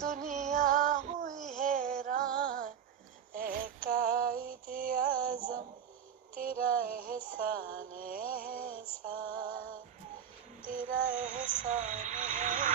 दुनिया हुई हैरान, ऐ कायदे आज़म तेरा एहसान एहसान, तेरा एहसान है